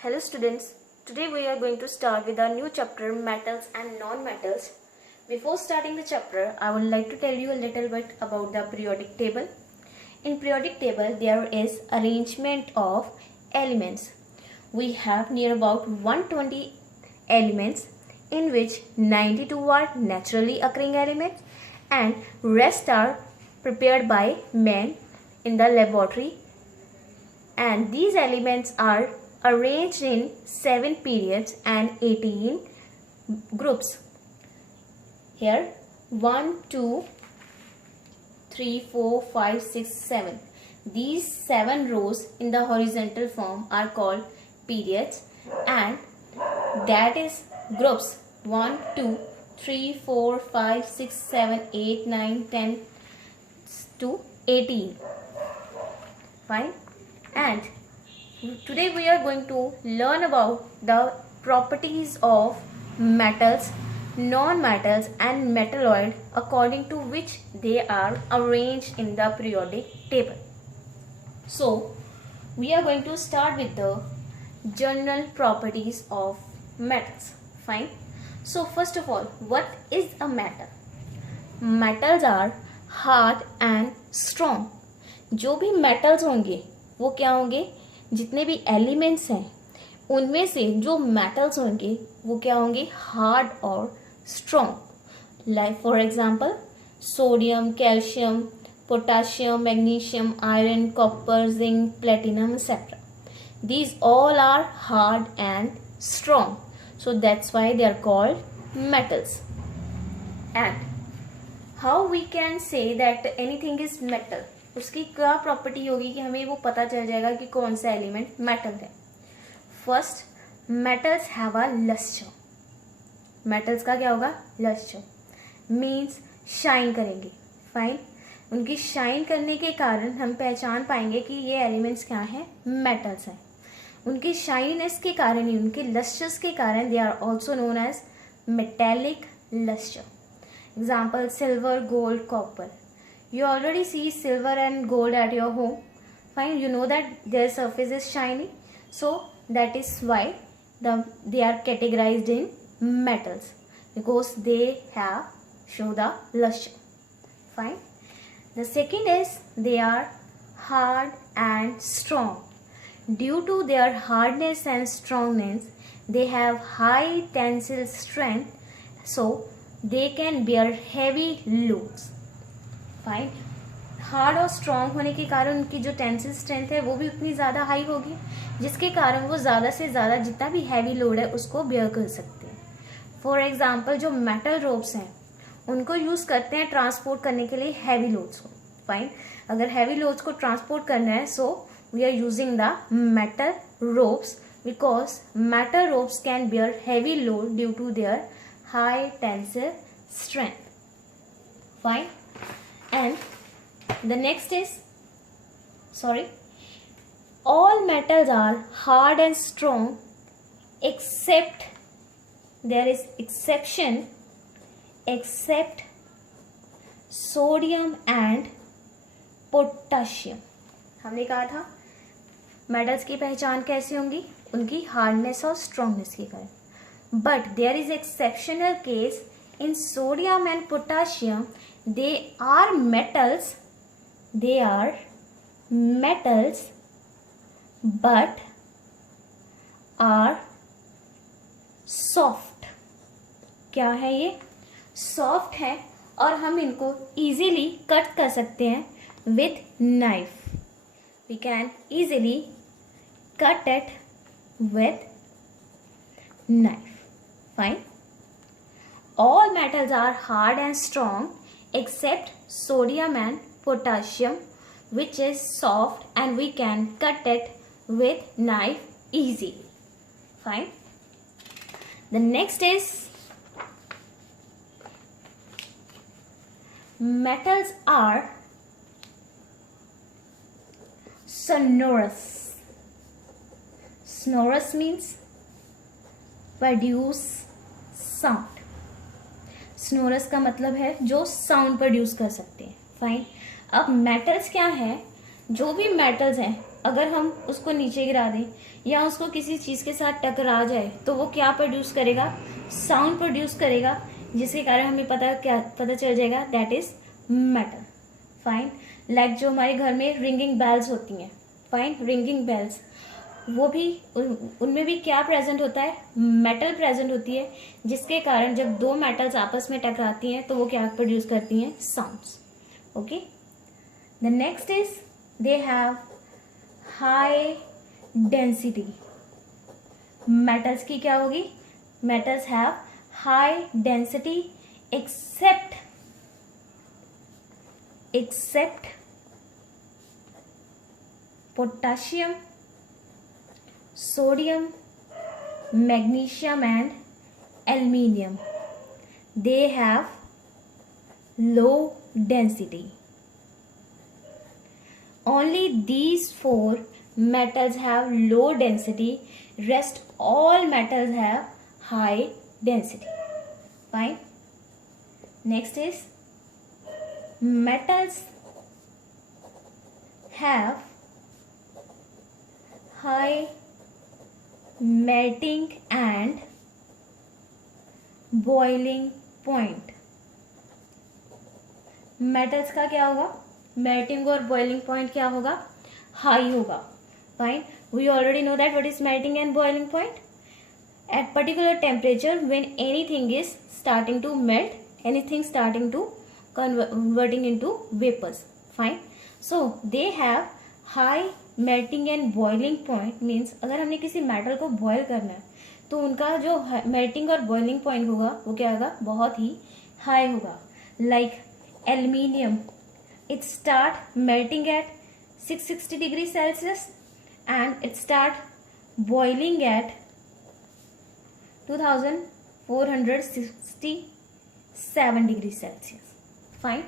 Hello students, today we are going to start with our new chapter metals and non-metals. Before starting the chapter, I would like to tell you a little bit about the periodic table. In periodic table there is arrangement of elements. We have near about 120 elements in which 92 are naturally occurring elements and rest are prepared by men in the laboratory, and these elements are arranged in 7 periods and 18 groups. Here 1, 2, 3, 4, 5, 6, 7. These 7 rows in the horizontal form are called periods, and that is groups 1, 2, 3, 4, 5, 6, 7, 8, 9, 10 to 18. Fine. And today we are going to learn about the properties of metals, non-metals and metalloid according to which they are arranged in the periodic table. So we are going to start with the general properties of metals. Fine. So first of all, what is a metal? Metals are hard and strong. जो भी metals होंगे वो क्या होंगे, जितने भी एलिमेंट्स हैं उनमें से जो मेटल्स होंगे वो क्या होंगे, हार्ड और strong. Like for example sodium, calcium, potassium, magnesium, iron, copper, zinc, platinum etcetera. These all are hard and strong, so that's why they are called metals. And how we can say that anything is metal, उसकी क्या प्रॉपर्टी होगी कि हमें वो पता चल जाएगा कि कौन सा एलिमेंट मेटल है. First, metals have a lustre. Metals का क्या होगा, लस्टर, मीन्स शाइन करेंगे. फाइन. उनकी शाइन करने के कारण हम पहचान पाएंगे कि ये एलिमेंट्स क्या हैं, मेटल्स हैं. उनकी शाइनेस के कारण ही, उनके लस्टर्स के कारण they are also known as metallic lustre. Example silver, gold, copper. You already see silver and gold at your home. Fine, you know that their surface is shiny, so that is why they are categorized in metals, because they have show the luster. Fine. The second is they are hard and strong. Due to their hardness and strongness, they have high tensile strength, so they can bear heavy loads. Fine. Hard और स्ट्रॉन्ग होने के कारण उनकी जो tensile strength है वो भी उतनी ज़्यादा हाई होगी, जिसके कारण वो ज़्यादा से ज़्यादा जितना भी हैवी लोड है उसको बेयर कर सकते हैं. फॉर एग्जांपल जो मेटल रोप्स हैं उनको यूज़ करते हैं ट्रांसपोर्ट करने के लिए हैवी लोड्स को. फाइन. अगर हैवी लोड्स को ट्रांसपोर्ट करना है, so we are using the metal ropes, because metal ropes can bear heavy load due to their high tensile strength. Fine. And the next is, all metals are hard and strong except, there is exception, except sodium and potassium. हमने कहा था मेटल्स की पहचान कैसे होंगी, उनकी हार्डनेस और strongness के कारण. But there is exceptional case in sodium and potassium. They are metals, but are soft. क्या है ये, सॉफ्ट है और हम इनको easily कट कर सकते हैं with knife. We can easily cut it with knife. Fine. All metals are hard and strong except sodium and potassium, which is soft and we can cut it with knife easily. Fine. The next is metals are sonorous. Sonorous means produce sound. स्नोरस का मतलब है जो sound produce कर सकते हैं. फाइन. अब मेटल्स क्या है, जो भी मेटल्स हैं अगर हम उसको नीचे गिरा दें या उसको किसी चीज़ के साथ टकरा जाए तो वो क्या प्रोड्यूस करेगा, साउंड प्रोड्यूस करेगा, जिसके कारण हमें पता चल जाएगा that is metal. Fine. Like जो हमारे घर में रिंगिंग बेल्स होती हैं, फाइन, रिंगिंग बेल्स, वो भी उनमें भी क्या प्रेजेंट होता है, मेटल प्रेजेंट होती है, जिसके कारण जब दो मेटल्स आपस में टकराती हैं तो वो क्या प्रोड्यूस करती हैं, sounds. Okay, the next is they have high density. Metals की क्या होगी, metals have high density except potassium, sodium, magnesium and aluminium. They have low density. Only these four metals have low density, rest all metals have high density. Fine. Next is metals have high melting and boiling point. Metals का क्या होगा, मेल्टिंग और boiling point क्या होगा, high होगा. Fine, we already know that what is melting and boiling point. At particular temperature, when anything is starting to melt, anything starting to converting into vapors. Fine. So they have high melting and boiling point. Means अगर हमने किसी मेटल को बॉयल करना है तो उनका जो मेल्टिंग और बॉइलिंग पॉइंट होगा वो क्या होगा, बहुत ही हाई होगा. Like aluminium, it start melting at 660 degrees Celsius and it start boiling at 2467 degrees Celsius. Fine.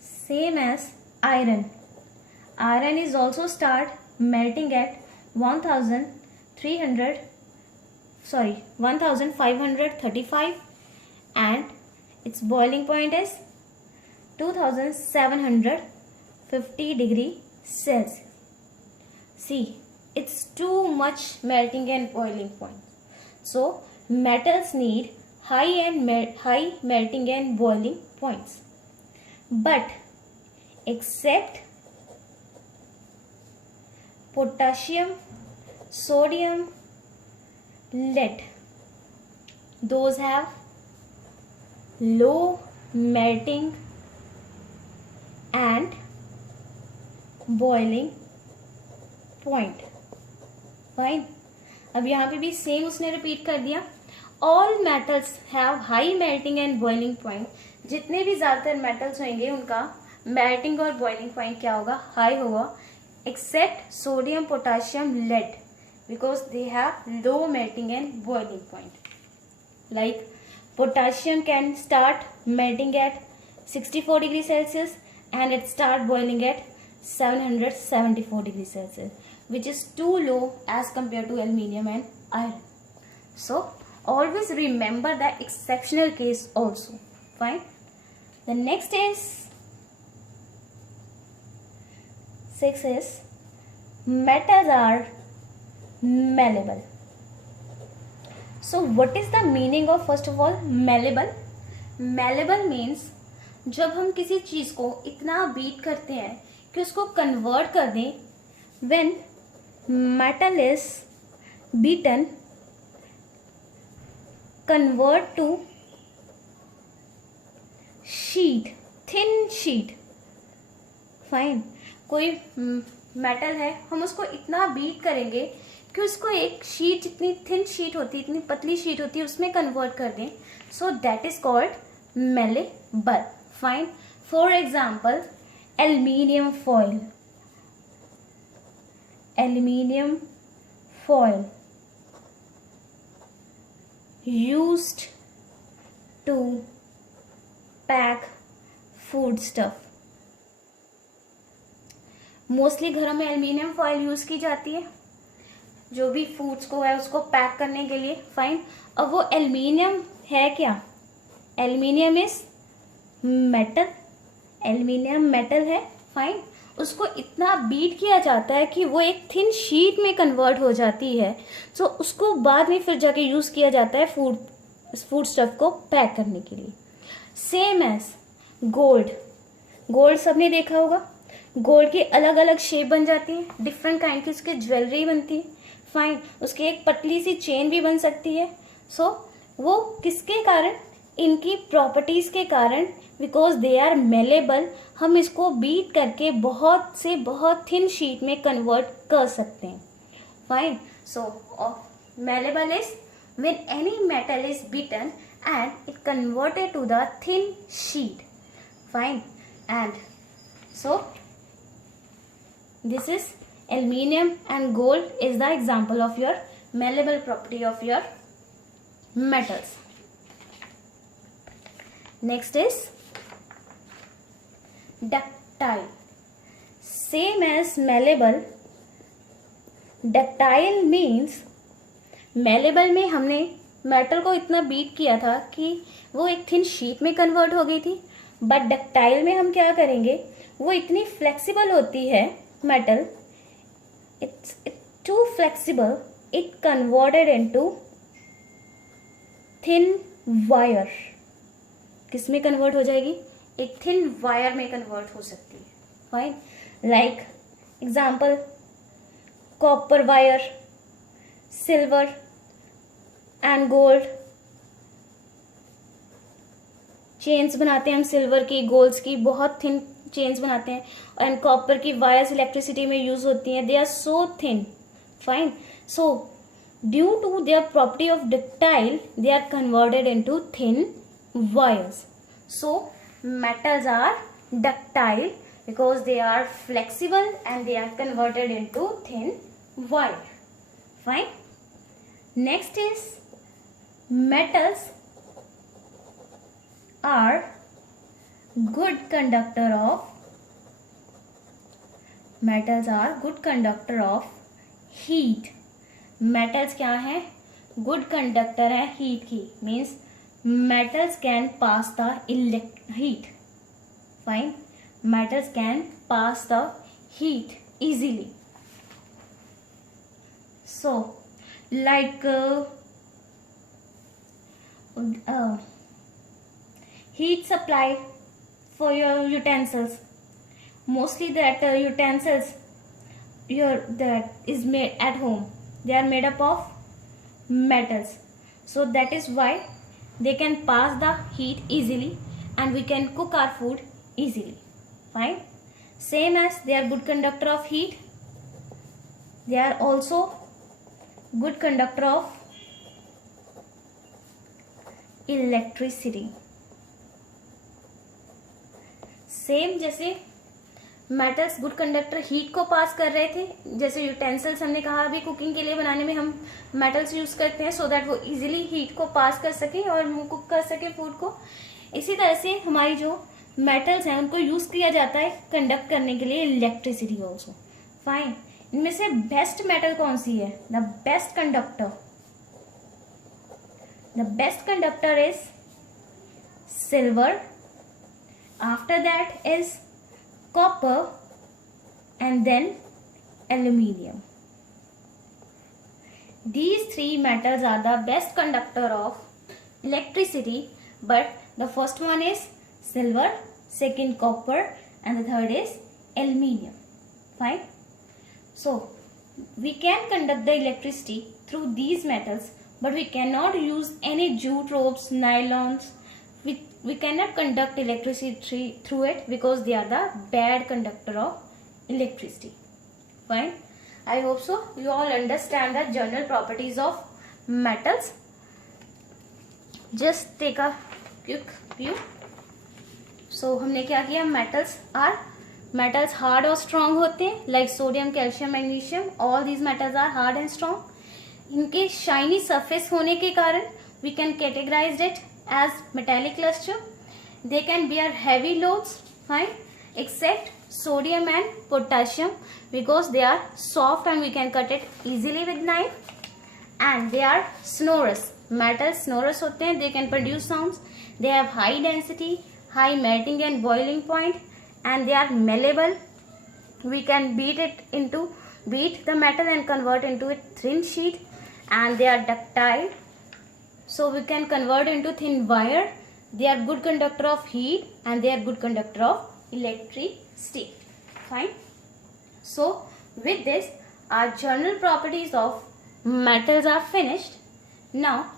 Same as iron. Iron is also start melting at 1535 and its boiling point is 2750 degree Celsius. See, it's too much melting and boiling point. So metals need high melting and boiling points. But except potassium, sodium, lead, those have low melting and boiling point. Fine. अब यहाँ पे भी सेम उसने रिपीट कर दिया. All metals have high melting and boiling point. जितने भी ज़्यादातर मेटल्स होंगे उनका मेल्टिंग और बॉइलिंग पॉइंट क्या होगा, हाई होगा, except sodium, potassium, lead, because they have low melting and boiling point. Like potassium can start melting at 64 degree Celsius and it start boiling at 774 degrees Celsius, which is too low as compared to aluminium and iron. So always remember the exceptional case also. Fine. The next is 6 is metals are malleable. So what is the meaning of, first of all, malleable? Malleable means जब हम किसी चीज़ को इतना बीट करते हैं कि उसको convert कर दें, when metal is beaten convert to sheet, thin sheet. Fine. कोई मेटल है, हम उसको इतना बीट करेंगे कि उसको एक शीट, जितनी थिन शीट होती है, इतनी पतली शीट होती है, उसमें कन्वर्ट कर दें. So that is called malleable. Fine. For example, aluminium foil. Aluminium foil used to pack food stuff. Mostly घरों में एल्यूमिनियम फॉयल यूज की जाती है, जो भी फूड्स को है उसको पैक करने के लिए. फाइन. अब वो एल्यूमिनियम है क्या, aluminium is metal, aluminium metal है. फाइन. उसको इतना बीट किया जाता है कि वो एक थिन शीट में कन्वर्ट हो जाती है। तो उसको बाद में फिर जाके यूज़ किया जाता है फूड स्टफ को पैक करने के लिए। सेम एज गोल्ड सबने देखा होगा। गोल्ड की अलग अलग शेप बन जाती है, डिफरेंट काइंड की उसकी ज्वेलरी बनती है। फाइन, उसकी एक पतली सी चेन भी बन सकती है। सो वो किसके कारण? इनकी प्रॉपर्टीज के कारण, बिकॉज दे आर मेलेबल। हम इसको बीट करके बहुत से बहुत थिन शीट में कन्वर्ट कर सकते हैं। फाइन, सो malleable is when any metal is beaten and it converted to the thin sheet. Fine, and so this is aluminium and gold is the example of your malleable property of your metals. Next is ductile. Same as malleable, ductile means malleable में हमने मेटल को इतना बीट किया था कि वो एक thin sheet में कन्वर्ट हो गई थी। बट डक्टाइल में हम क्या करेंगे, वो इतनी फ्लेक्सिबल होती है metal, it's too flexible, it converted into thin wire. किस में कन्वर्ट हो जाएगी? एक थिन वायर में कन्वर्ट हो सकती है। Fine, like example copper wire, silver and gold. Chains बनाते हैं हम सिल्वर की, गोल्ड्स की, बहुत थिन चेन्स बनाते हैं। एंड कॉपर की वायर्स इलेक्ट्रिसिटी में यूज होती हैं, they are so thin. Fine, so due to their property of ductile they are converted into thin wires. So metals are ductile because they are flexible and they are converted into thin wire. Fine. Next is metals are good conductor of heat. Metals क्या है? Good conductor है heat की, means metals can pass the heat. Fine, metals can pass the heat easily. So like heat supply for your utensils, mostly that utensils that is made at home, they are made up of metals. So that is why they can pass the heat easily and we can cook our food easily. Fine, same as they are good conductor of heat, they are also good conductor of electricity. Same जैसे metals good conductor heat को पास कर रहे थे, जैसे यूटेंसिल्स हमने कहा अभी कुकिंग के लिए बनाने में हम मेटल्स यूज करते हैं सो दैट वो इजीली हीट को पास कर सके और कुक कर सके फूड को। इसी तरह से हमारी जो मेटल्स हैं उनको यूज किया जाता है कंडक्ट करने के लिए इलेक्ट्रिसिटी ऑल्सो। फाइन, इनमें से बेस्ट मेटल कौन सी है? The best conductor is silver, after that is copper and then aluminium. These three metals are the best conductor of electricity, but the first one is silver, second copper and the third is aluminium. Fine, so we can conduct the electricity through these metals, but we cannot use any jute ropes, nylons. We cannot conduct electricity through it because they are the bad conductor of electricity. Fine, I hope so you all understand the general properties of metals. Just take a quick view. So हमने क्या किया? metals hard और strong होते हैं, like sodium, calcium, magnesium, all these metals are hard and strong. इनके shiny surface होने के कारण we can categorize it as metallic cluster. They can bear heavy loads, fine, except sodium and potassium because they are soft and we can cut it easily with knife. And they are sonorous. Metals sonorous होते हैं, they can produce sounds. They have high density, high melting and boiling point, and they are malleable we can beat the metal and convert into a thin sheet, and they are ductile, so we can convert into thin wire. They are good conductor of heat and they are good conductor of electricity. Fine. So with this, our general properties of metals are finished. Now